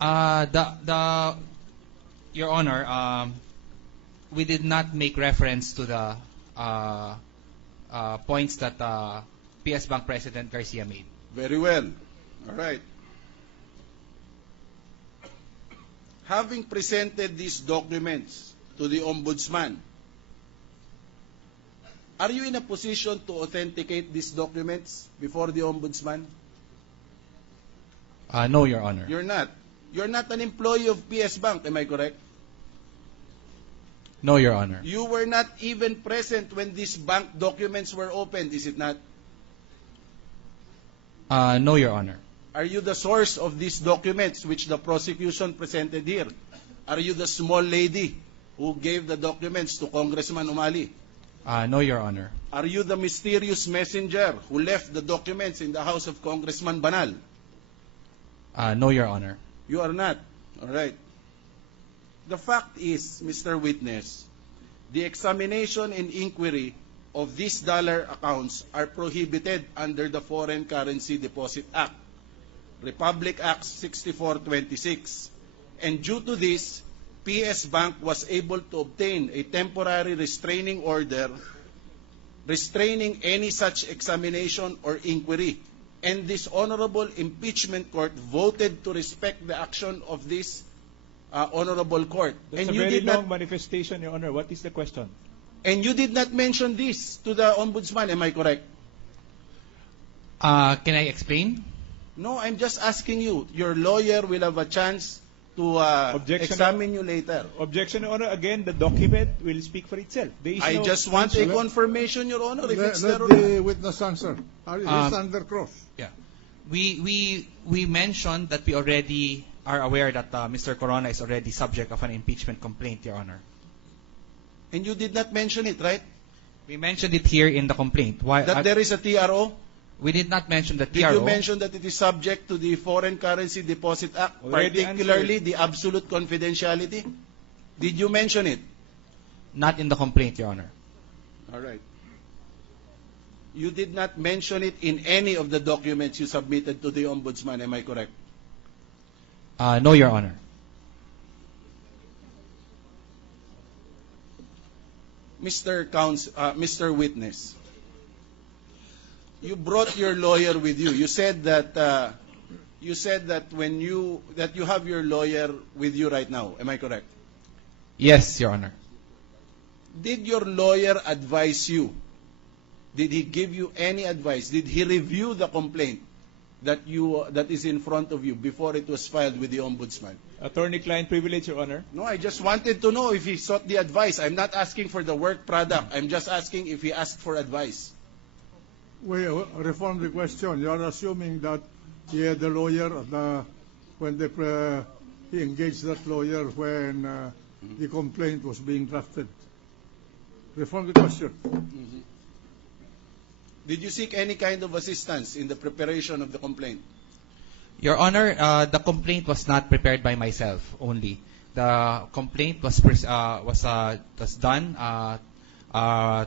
Your Honor, we did not make reference to the points that PS Bank President Garcia made. Very well. All right. Having presented these documents to the Ombudsman, are you in a position to authenticate these documents before the Ombudsman? No, Your Honor. You're not. You're not an employee of PS Bank, am I correct? No, Your Honor. You were not even present when these bank documents were opened, is it not? No, Your Honor. Are you the source of these documents which the prosecution presented here? Are you the small lady who gave the documents to Congressman Umali? No, Your Honor. Are you the mysterious messenger who left the documents in the house of Congressman Banal? No, Your Honor. You are not. All right. The fact is, Mr. Witness, the examination and inquiry of these dollar accounts are prohibited under the Foreign Currency Deposit Act, Republic Act 6426. And due to this, PS Bank was able to obtain a temporary restraining order restraining any such examination or inquiry. And this Honorable Impeachment Court voted to respect the action of this Honorable Court. That's and a you very did long not, manifestation, Your Honor. What is the question? and you did not mention this to the Ombudsman, am I correct? Can I explain? No, I'm just asking you. Your lawyer will have a chance to Objection, examine you later. Objection, Your Honor. Again, the document will speak for itself. There is I no just want a answer. confirmation, Your Honor, if it's Let there or the not. witness answer. He's under cross. Yeah. We mentioned that we already are aware that Mr. Corona is already subject of an impeachment complaint, Your Honor. And you did not mention it, right? We mentioned it here in the complaint. Why? That there is a TRO? We did not mention the Did TRO. you mention that it is subject to the Foreign Currency Deposit Act, Already particularly answered. the absolute confidentiality? Did you mention it? Not in the complaint, Your Honor. All right. You did not mention it in any of the documents you submitted to the Ombudsman, am I correct? No, Your Honor. Mr. Witness, you brought your lawyer with you. You said that when you have your lawyer with you right now. Am I correct? Yes, Your Honor. Did your lawyer advise you? Did he give you any advice? Did he review the complaint that is in front of you before it was filed with the Ombudsman? Attorney-client privilege, Your Honor. No, I just wanted to know if he sought the advice. I'm not asking for the work product. I'm just asking if he asked for advice. We reform the question. You are assuming that he had a lawyer when he engaged that lawyer when the complaint was being drafted. Reform the question. Did you seek any kind of assistance in the preparation of the complaint? Your Honor, the complaint was not prepared by myself only. The complaint was done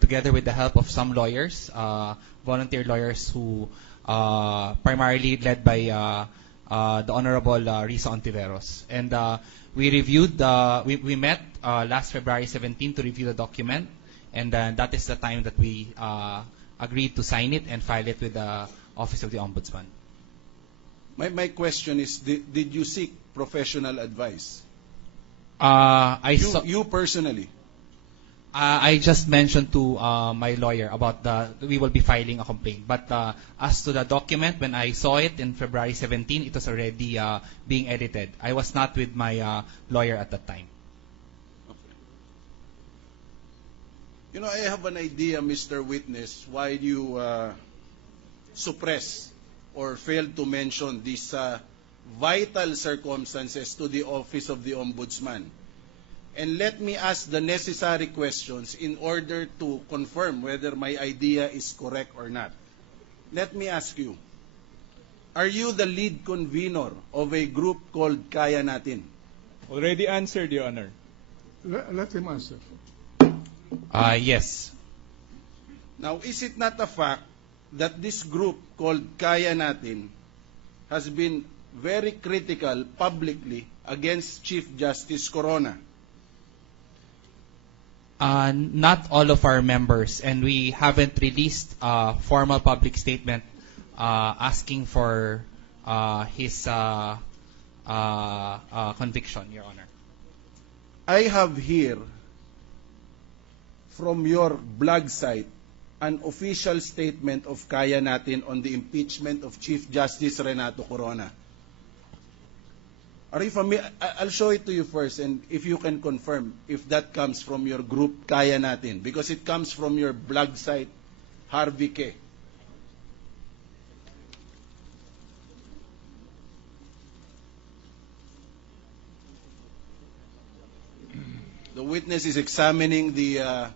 together with the help of some lawyers, volunteer lawyers who primarily led by the Honorable Risa Ontiveros. And we reviewed, we met last February 17 to review the document, and that is the time that we agreed to sign it and file it with the Office of the Ombudsman. My question is, did you seek professional advice? You personally? I just mentioned to my lawyer about we will be filing a complaint. But as to the document, when I saw it in February 17, it was already being edited. I was not with my lawyer at that time. Okay. You know, I have an idea, Mr. Witness, why you suppress or failed to mention these vital circumstances to the Office of the Ombudsman. And let me ask the necessary questions in order to confirm whether my idea is correct or not. Let me ask you, are you the lead convener of a group called Kaya Natin? Already answered, Your Honor. Let him answer. Yes. Now, is it not a fact that this group called Kaya Natin has been very critical publicly against Chief Justice Corona? Not all of our members, and we haven't released a formal public statement asking for his conviction, Your Honor. I have here from your blog site an official statement of Kaya Natin on the impeachment of Chief Justice Renato Corona. Are you familiar? I'll show it to you first, and if you can confirm if that comes from your group Kaya Natin, because it comes from your blog site, Harvey K. The witness is examining the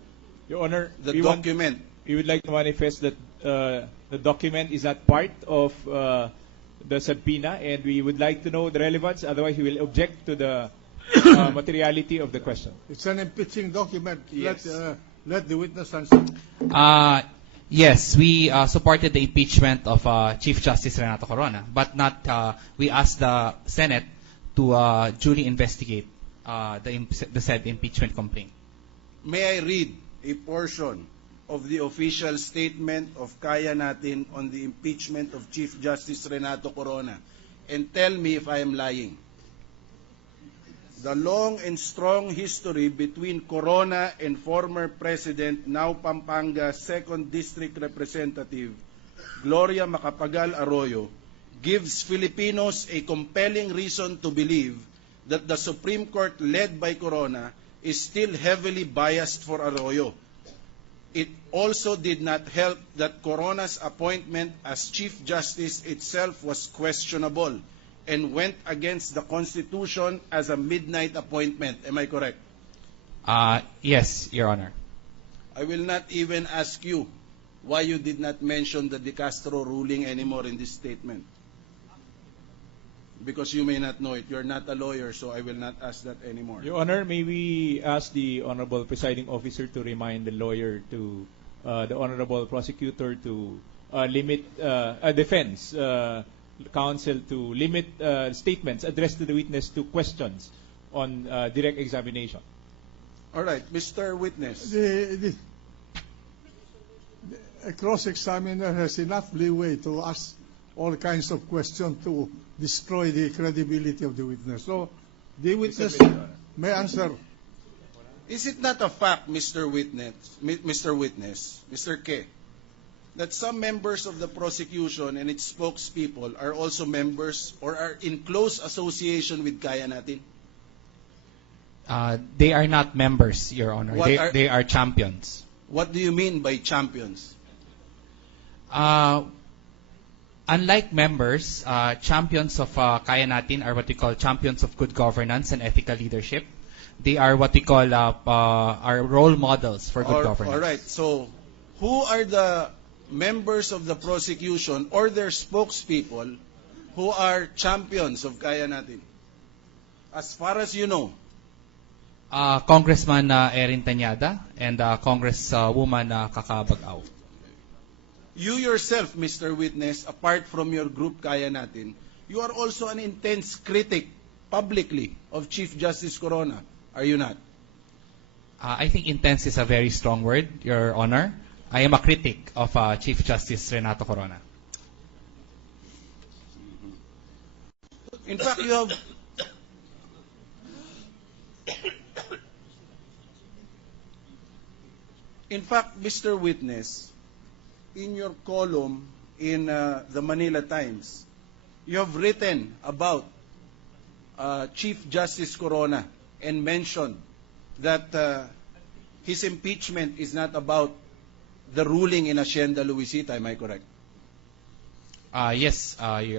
Your Honor, document. We would like to manifest that the document is not part of the subpoena, and we would like to know the relevance. Otherwise, we will object to the materiality of the question. It's an impeaching document. Yes. Let the witness answer. Yes, we supported the impeachment of Chief Justice Renato Corona, but not. We asked the Senate to duly investigate the said impeachment complaint. May I read a portion of the official statement of Kaya Natin on the impeachment of Chief Justice Renato Corona, and tell me if I am lying. The long and strong history between Corona and former President, now Pampanga 2nd District Representative Gloria Macapagal Arroyo gives Filipinos a compelling reason to believe that the Supreme Court led by Corona is still heavily biased for Arroyo. It also did not help that Corona's appointment as Chief Justice itself was questionable and went against the Constitution as a midnight appointment. Am I correct? Yes, Your Honor. I will not even ask you why you did not mention the De Castro ruling anymore in this statement. Because you may not know it. You're not a lawyer, so I will not ask that anymore. Your Honor, may we ask the Honorable Presiding Officer to remind the lawyer to, the Honorable Prosecutor to limit, defense counsel to limit statements addressed to the witness to questions on direct examination. All right, Mr. Witness. A cross-examiner has enough leeway to ask all kinds of questions to destroy the credibility of the witness. So the witness may answer. Is it not a fact, Mr. Witness, Mr. K, that some members of the prosecution and its spokespeople are also members or are in close association with Kaya Natin? They are not members, Your Honor. They are champions. What do you mean by champions? Unlike members, champions of Kaya Natin are what we call champions of good governance and ethical leadership. They are what we call our role models for good governance. All right. So, who are the members of the prosecution or their spokespeople who are champions of Kaya Natin? As far as you know. Congressman Erin Tanyada and Congresswoman Kakabag-Aw. You yourself, Mr. Witness, apart from your group Kaya Natin, you are also an intense critic publicly of Chief Justice Corona. Are you not? I think intense is a very strong word, Your Honor. I am a critic of Chief Justice Renato Corona. In fact, you have... In fact, Mr. Witness, in your column in the Manila Times, you have written about Chief Justice Corona and mentioned that his impeachment is not about the ruling in Hacienda Luisita. Am I correct? Yes,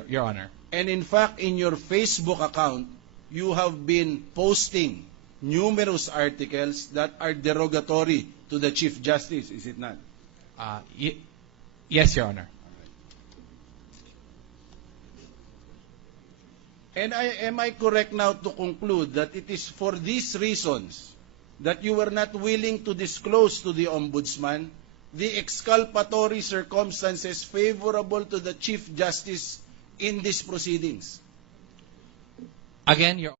Your Honor. And in fact, in your Facebook account, you have been posting numerous articles that are derogatory to the Chief Justice, is it not? Yes, Your Honor. And am I correct now to conclude that it is for these reasons that you were not willing to disclose to the Ombudsman the exculpatory circumstances favorable to the Chief Justice in these proceedings? Again, Your